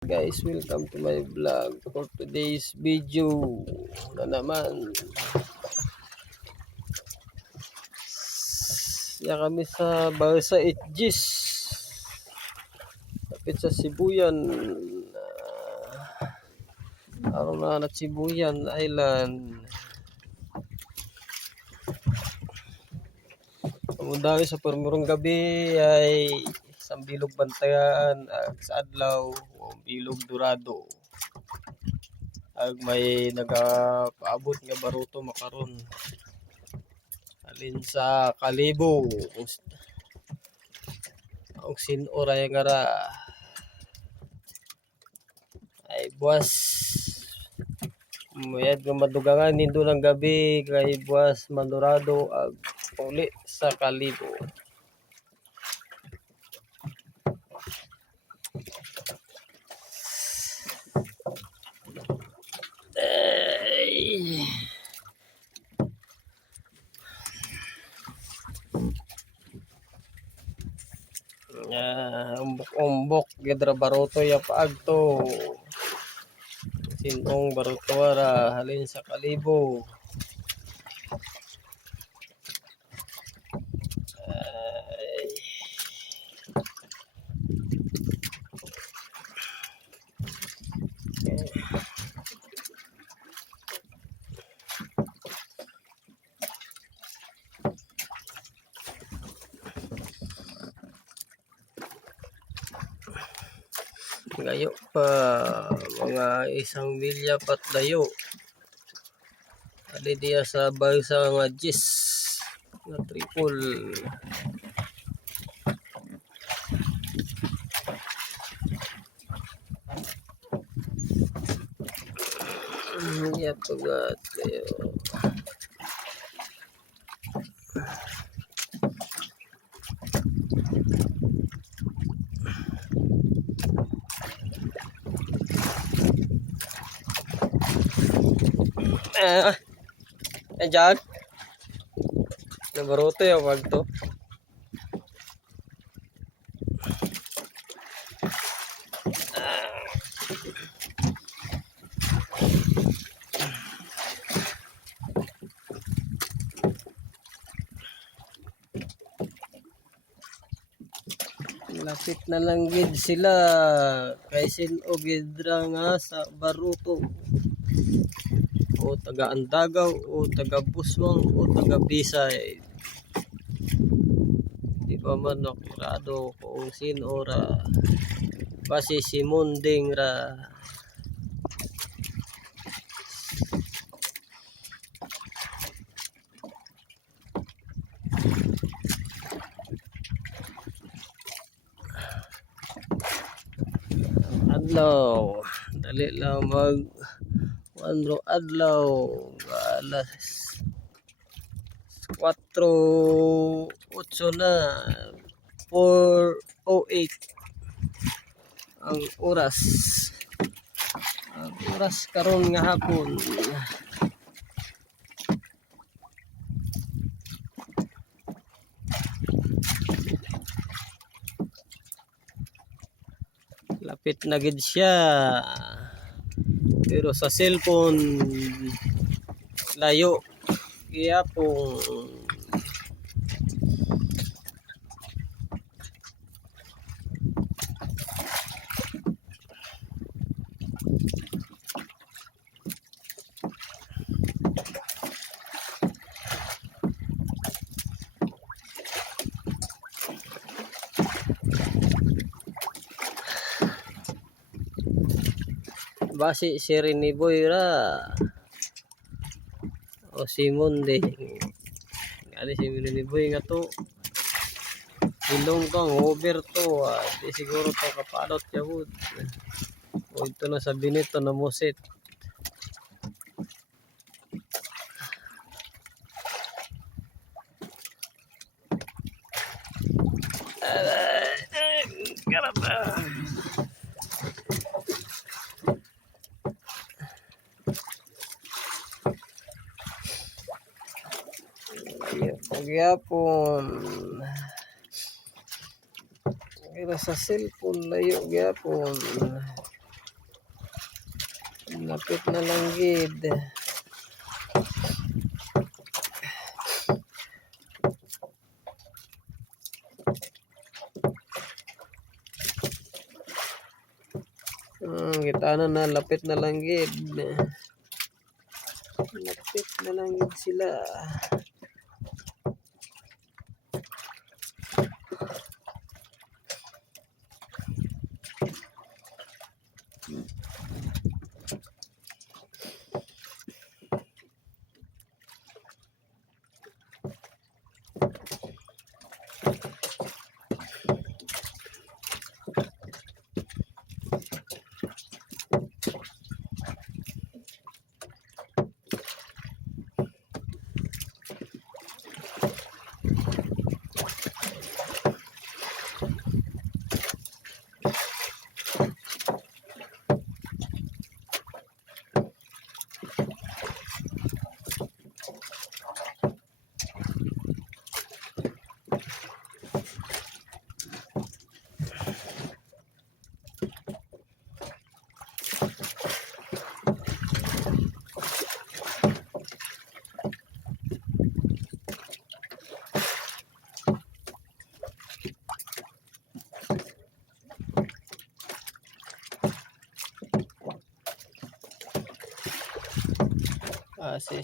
Guys, welcome to my vlog. For today's video na naman, siya kami sa Balsa Itgis, tapit sa Sibuyan, Aronan at Sibuyan Island. Dahil sa permurong gabi ay isang bilog bantayan sa adlaw o bilog dorado. Ag may nagapaabot nga baruto makaron alin sa Kalibo ang sinoray nga ra ay buwas mayad nga madugangan nindo ng gabi kay buwas manurado ag uli sa Kalibo. Ay. Umbok gedra baruto ya paagto sinong baruto ara halin sa Kalibo. Layo pa mga isang milya pat layo ali diya sa Balsa nga Itgis nga triple. Ya pagat kayo Jack na baruto yung wag to. Lapit na lang gid sila kay sino gidra nga sa baruto o taga Andagaw o taga Buswang o taga Bisay. Di pa man nakurado kung sino ra basi si Munding ra. Adlaw dali lang mag Andro adlaw alas 4:08 na 4:08 ang oras karon nga hapon. Lapit na gid siya pero sa cellphone layo kaya po basi si Riniboy ra o si Munding ali si Riniboy nga to ilong kang over to di siguro to kapalot yabud o ito na sa binito na musit. Karapa gyapon kaya sa cellphone layo gyapon. lapit na lang gid. Kita na lapit na lang gid. Lapit na lang gid sila.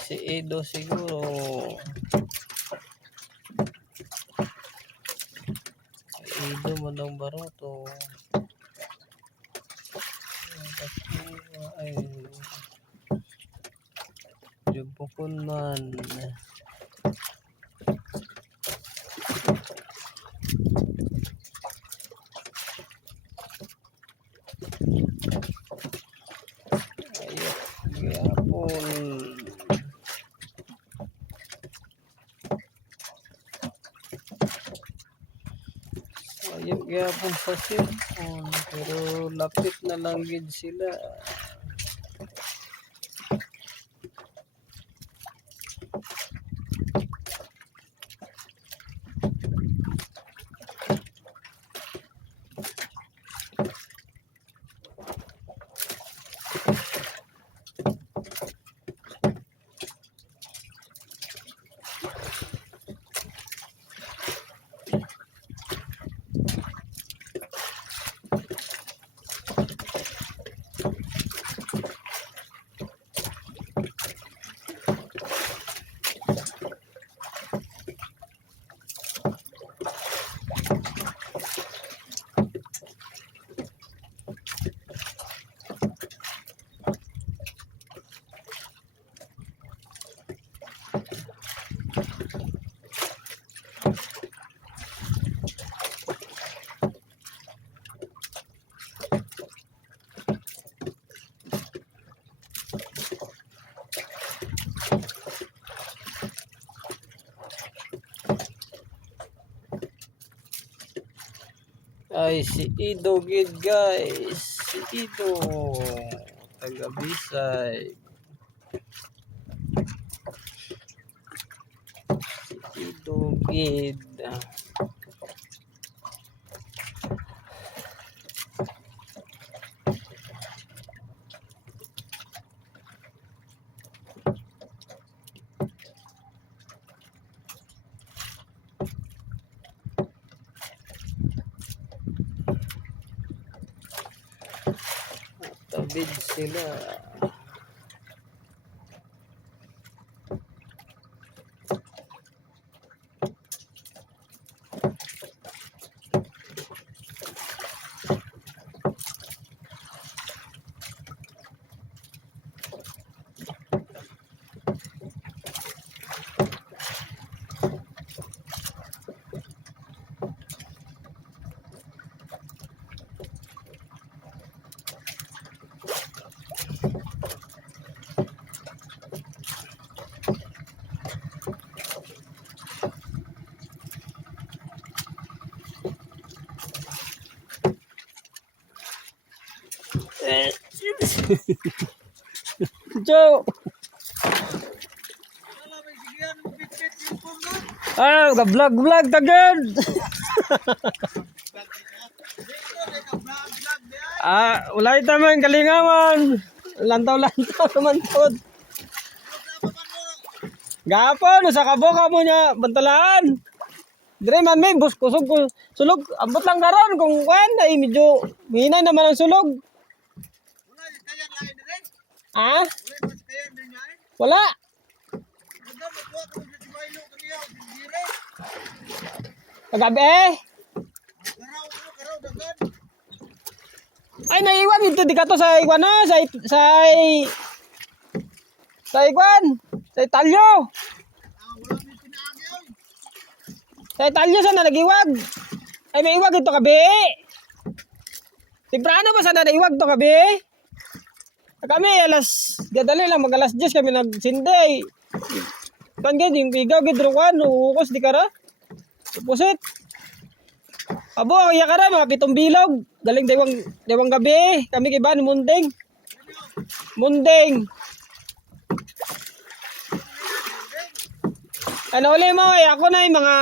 Si Edo siguro. Edo mo ng baroto. Ay, jubukon man. Ayun, yapon. Ayun, yapon sa cellphone. Pero lapit na lang gid sila. Ay, si Ido gid guys. Si Ido. Taga Bisay. Si Ido gid. Tabid sila. Joe. Vlog tagad. Walay tamang kalingawan. Lantaw-lantaw naman po. Gapon, sa kaboka mo niya, bantalaan. Dire man may bus kusog ko sulog abot lang karon kung kuan ay medyo hinay naman ang sulog. Ah? Wala. Kagabi eh. Ay naiwan dito di ka to sa iwan no, sa iwan, sa Italyo. Sa Italyo sana nagiwag. Ay may iwag ito kabi. Timprano ba sana naiwag to kabi? Kami gadali lang mag alas 10 kami nagsinday. Kan gid yung igaw gid ruwan ukos di kara. Pusit. Abo iya kara mga 7 bilog. Galing dewang gabi. Kami kay ban munding. Munding. Ano uli mo ako na yung mga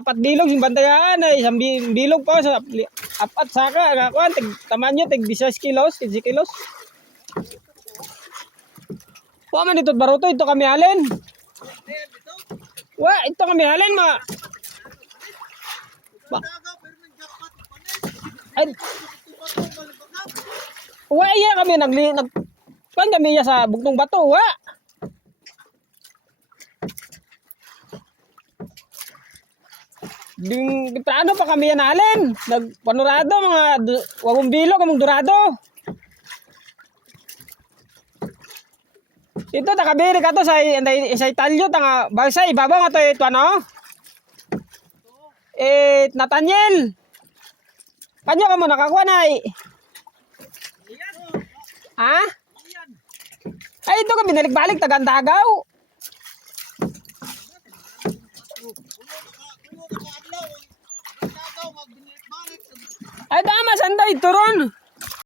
4 bilog yung bantayan ay 1 bilog pa sa 4 saka kakuan tamanyo tig 16 kilos, 15 kilos. Wa man dito baruto ito kami alin. Wa ito kami alin ay wa iya kami nag kan kami ya sa bugtong bato wa. Ding paano pa kami yan alin? Nagpanurado mga 8 bilog among durado. Ito takabiri ka to sa Italyo tanga basa ibabaw nga to ito ano? Nathaniel. Kanyo ka mo nakakuha na Ha? Ay ito ka binalik-balik tagandagaw. Ay tama sanday turon.